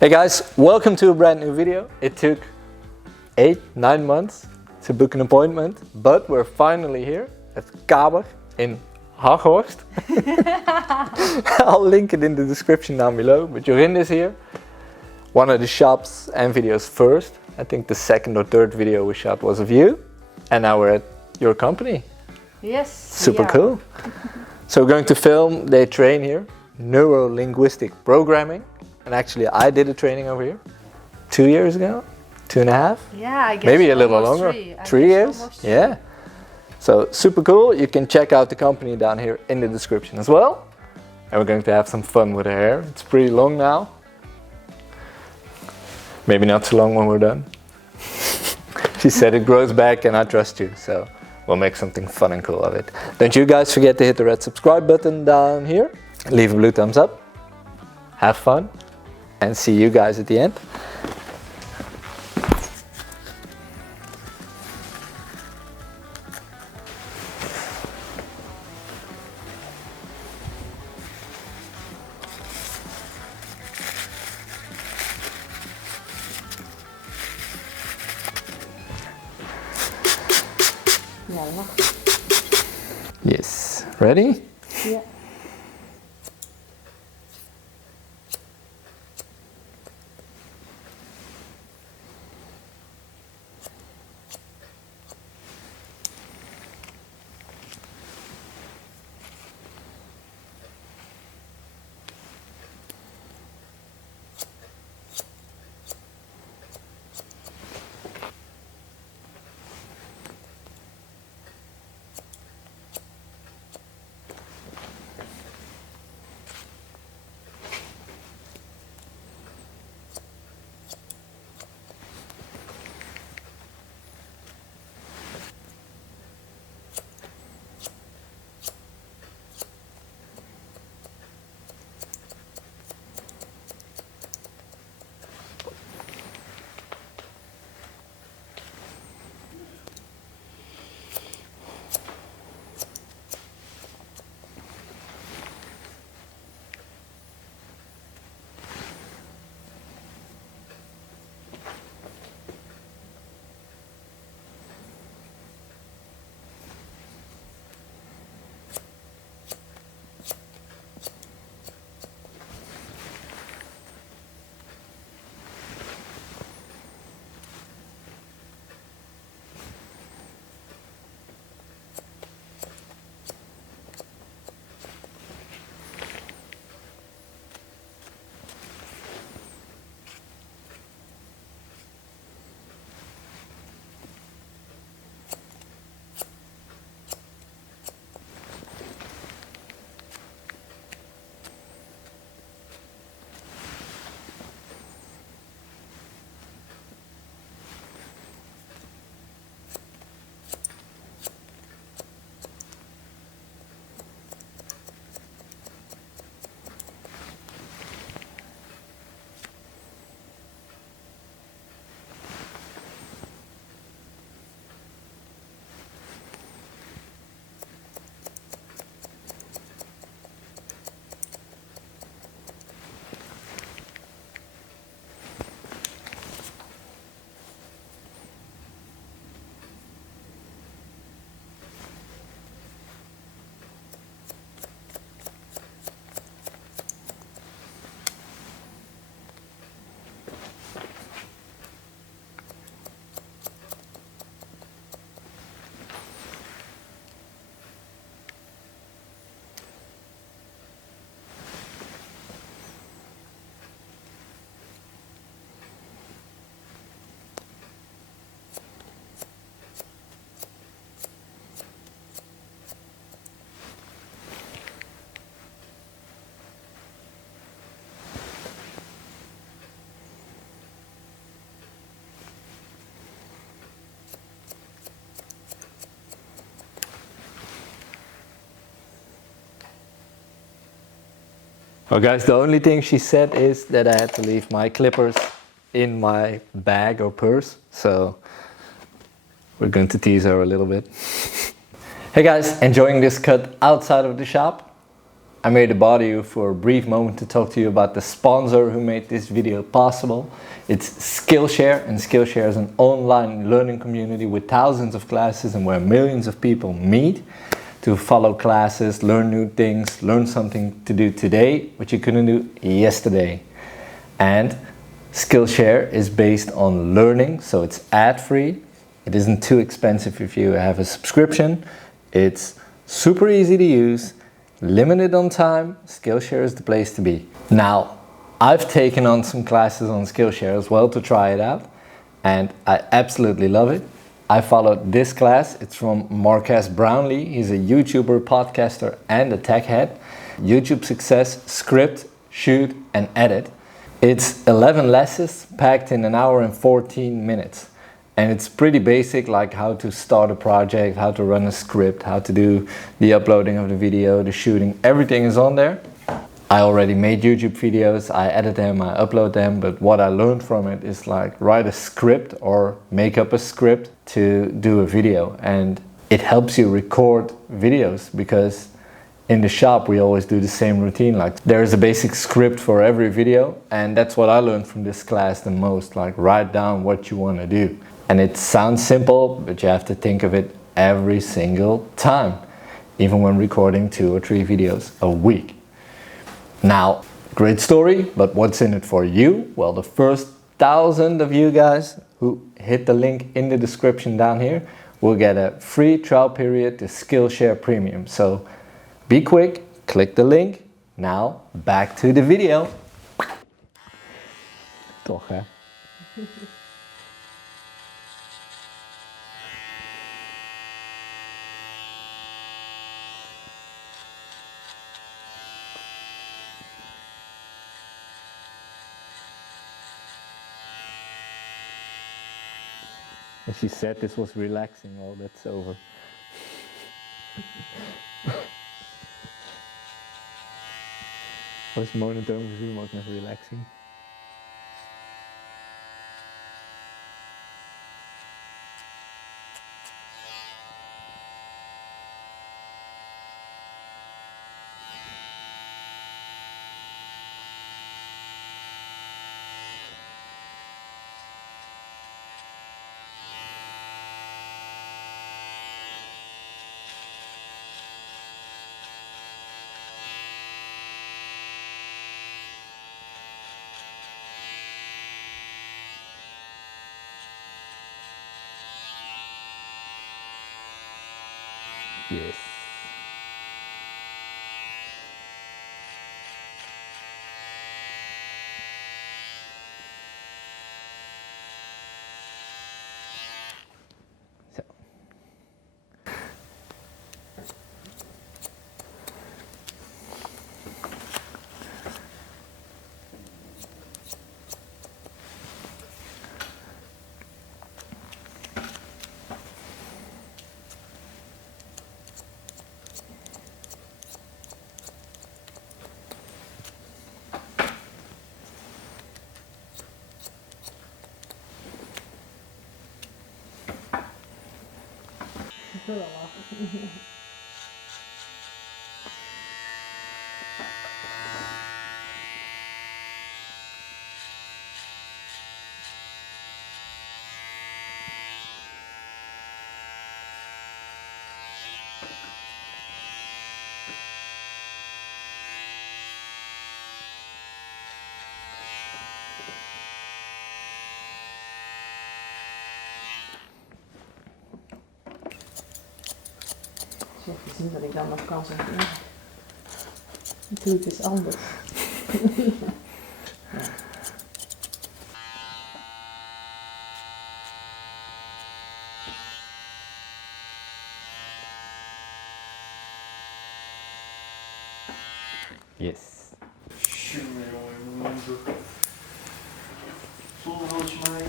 Hey guys, welcome to a brand new video. It took 8-9 months to book an appointment, but we're finally here at Kaber in Haghorst. I'll link it in the description down below, but Jorinde is here. One of the shops and videos first. I think the second or third video we shot was of you. And now we're at your company. Yes. Super cool. So we're going to film, they train here, neuro-linguistic programming. And actually I did a training over here 2 years ago, 2.5. Yeah, I guess maybe a little longer. 3 years. Yeah. So super cool. You can check out the company down here in the description as well. And we're going to have some fun with the hair. It's pretty long now. Maybe not too long when we're done. She said it grows back and I trust you. So we'll make something fun and cool of it. Don't you guys forget to hit the red subscribe button down here. Leave a blue thumbs up. Have fun. And see you guys at the end. Yes, ready? Yeah. Well guys, the only thing she said is that I had to leave my clippers in my bag or purse. So we're going to tease her a little bit. Hey guys, enjoying this cut outside of the shop? I made it bother you for a brief moment to talk to you about the sponsor who made this video possible. It's Skillshare, and Skillshare is an online learning community with thousands of classes and where millions of people meet to follow classes, learn new things, learn something to do today which you couldn't do yesterday. And Skillshare is based on learning, so it's ad-free. It isn't too expensive if you have a subscription. It's super easy to use, limited on time. Skillshare is the place to be. Now, I've taken on some classes on Skillshare as well to try it out, and I absolutely love it. I followed this class. It's from Marques Brownlee. He's a YouTuber, podcaster, and a tech head. YouTube success, script, shoot, and edit. It's 11 lessons packed in an hour and 14 minutes. And it's pretty basic, like how to start a project, how to run a script, how to do the uploading of the video, the shooting, everything is on there. I already made YouTube videos, I edit them, I upload them, but what I learned from it is like write a script or make up a script to do a video. And it helps you record videos because in the shop we always do the same routine. Like there's a basic script for every video, and that's what I learned from this class the most, like write down what you want to do. And it sounds simple, but you have to think of it every single time, even when recording 2 or 3 videos a week. Now, great story, but what's in it for you? Well, the first 1,000 of you guys who hit the link in the description down here will get a free trial period to Skillshare Premium. So be quick, click the link. Now, back to the video. Toch, hè? And she said this was relaxing. Well, that's over. Was monotoon gezien ook nog relaxing? Yes. Zo. Ik wil wel lachen. Zo gezien dat ik dan nog kan zeggen, ja, doe het eens anders. Yes. Volgens mij.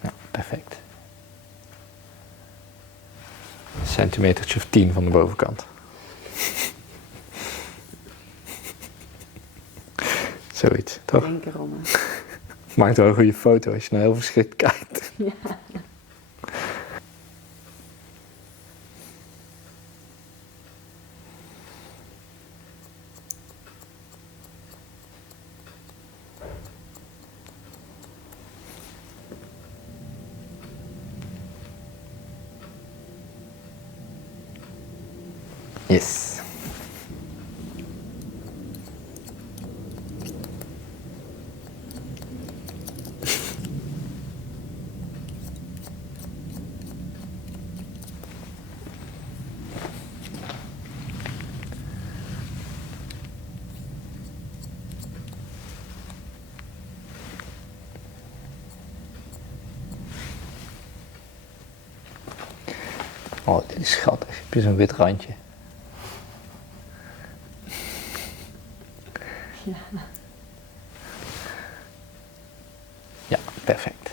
Ja, perfect. Centimetertje of 10 van de bovenkant. Zoiets, toch? Eén keer om. Maakt wel een goede foto als je nou heel verschrikt kijkt. Ja. Yes. Oh, dit is schattig. Heb je zo'n wit randje? Ja. Ja, perfect.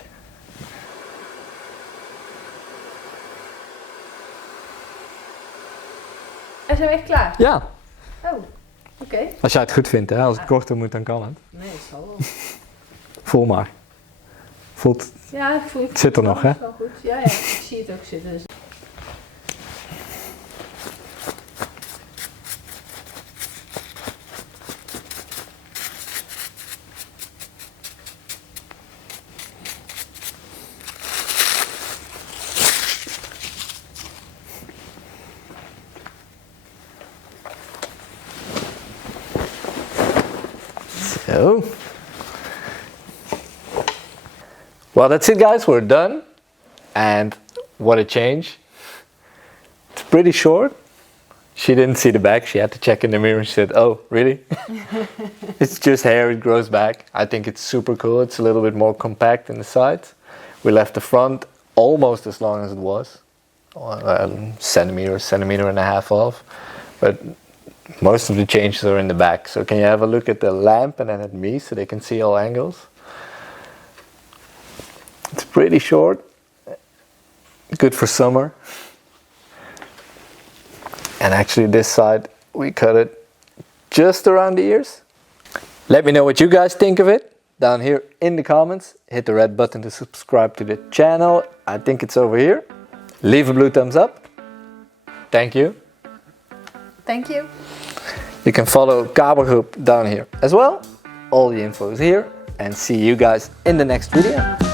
En zijn we echt klaar? Ja, Oh, oké. als jij het goed vindt, hè? Als het korter moet, dan kan het. Nee, het zal wel. Voel maar. Voelt. Ja, ik voel Het zit er nog, hè? Het is wel goed. Ja, ja, ik zie het ook zitten. Dus. So. Well, that's it, guys. We're done. And what a change. It's pretty short. She didn't see the back. She had to check in the mirror. She said, oh, really? It's just hair. It grows back. I think it's super cool. It's a little bit more compact in the sides. We left the front almost as long as it was. Centimeter and a half off. But most of the changes are in the back. So can you have a look at the lamp and then at me so they can see all angles? It's pretty short. Good for summer. And actually this side we cut it just around the ears. Let me know what you guys think of it down here in the comments. Hit the red button to subscribe to the channel. I think it's over here. Leave a blue thumbs up. Thank you. Thank you. You can follow Kabergroep down here as well. All the info is here. And see you guys in the next video.